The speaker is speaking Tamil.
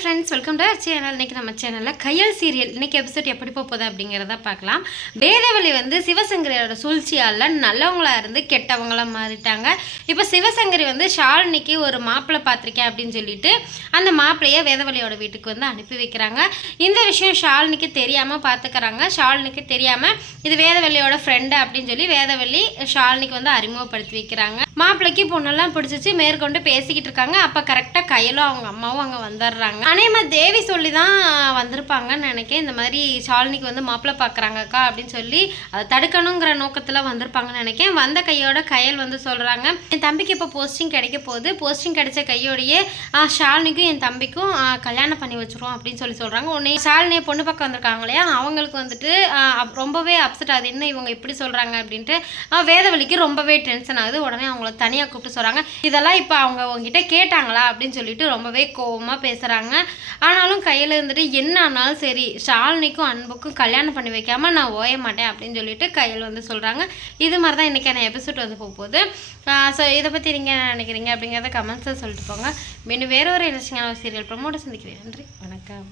Friends, welcome to our channel. இன்றைக்கி நம்ம சேனலில் கையல் சீரியல் இன்றைக்கி எபிசோட் எப்படி போகுது அப்படிங்கிறத பார்க்கலாம். வேதவழி வந்து சிவசங்கரியோட சூழ்ச்சியால் நல்லவங்களாக இருந்து கெட்டவங்களாக மாறிட்டாங்க. இப்போ சிவசங்கரி வந்து ஷாலினிக்கு ஒரு மாப்பிள்ளை பார்த்துருக்கேன் அப்படின்னு சொல்லிட்டு அந்த மாப்பிள்ளையை வேதவழியோட வீட்டுக்கு வந்து அனுப்பி வைக்கிறாங்க. இந்த விஷயம் ஷாலினிக்கு தெரியாமல் பார்த்துக்கிறாங்க. ஷாலினிக்கு தெரியாமல் இது வேதவழியோட ஃப்ரெண்டு அப்படின்னு சொல்லி வேதவழி ஷாலினிக்கு வந்து அறிமுகப்படுத்தி வைக்கிறாங்க. மாப்பிள்ளைக்கு பொண்ணெல்லாம் பிடிச்சிச்சு, மேற்கொண்டு பேசிக்கிட்டு இருக்காங்க. அப்போ கரெக்டாக கையிலும் அவங்க அம்மாவும் அங்கே வந்துடுறாங்க. அநேகமாக தேவி சொல்லி தான் வந்திருப்பாங்கன்னு நினைக்கிறேன். இந்த மாதிரி ஷாலினிக்கு வந்து மாப்பிள்ளை பார்க்குறாங்கக்கா அப்படின்னு சொல்லி அதை தடுக்கணுங்கிற நோக்கத்தில் வந்திருப்பாங்கன்னு நினைக்கிறேன். வந்த கையோட கையல் வந்து சொல்கிறாங்க, என் தம்பிக்கு இப்போ போஸ்டிங் கிடைக்க போகுது, போஸ்டிங் கிடைச்ச கையோடையே ஷாலினிக்கும் என் தம்பிக்கும் கல்யாணம் பண்ணி வச்சுருவோம் அப்படின்னு சொல்லி சொல்கிறாங்க. உடனே ஷாலினியை பொண்ணு பக்கம் வந்திருக்காங்க இல்லையா, அவங்களுக்கு வந்துட்டு ரொம்பவே அப்செட் ஆகுது. என்ன இவங்க இப்படி சொல்கிறாங்க அப்படின்ட்டு வேதவழிக்கு ரொம்பவே டென்ஷன் ஆகுது. உடனே அவங்கள தனியாக கூப்பிட்டு சொல்கிறாங்க, இதெல்லாம் இப்போ அவங்க உங்ககிட்ட கேட்டாங்களா அப்படின்னு சொல்லிட்டு ரொம்பவே கோவமாக பேசுகிறாங்க. ஆனாலும் கையில் இருந்துட்டு என்ன ஆனாலும் சரி ஷாலினிக்கும் அன்புக்கும் கல்யாணம் பண்ணி வைக்காமல் நான் ஓய மாட்டேன் அப்படின்னு சொல்லிட்டு கையில் வந்து சொல்கிறாங்க. இது மாதிரி தான் இன்றைக்கான எபிசோட் வந்து போகுது. ஸோ இதை பற்றி நீங்கள் என்ன நினைக்கிறீங்க அப்படிங்கிறத கமெண்ட்ஸை சொல்லிட்டு போங்க. மீண்டும் வேறு ஒரு இன்ட்ரெஸ்டிங்கான சீரியல் ப்ரமோட சந்திக்கிறேன். நன்றி, வணக்கம்.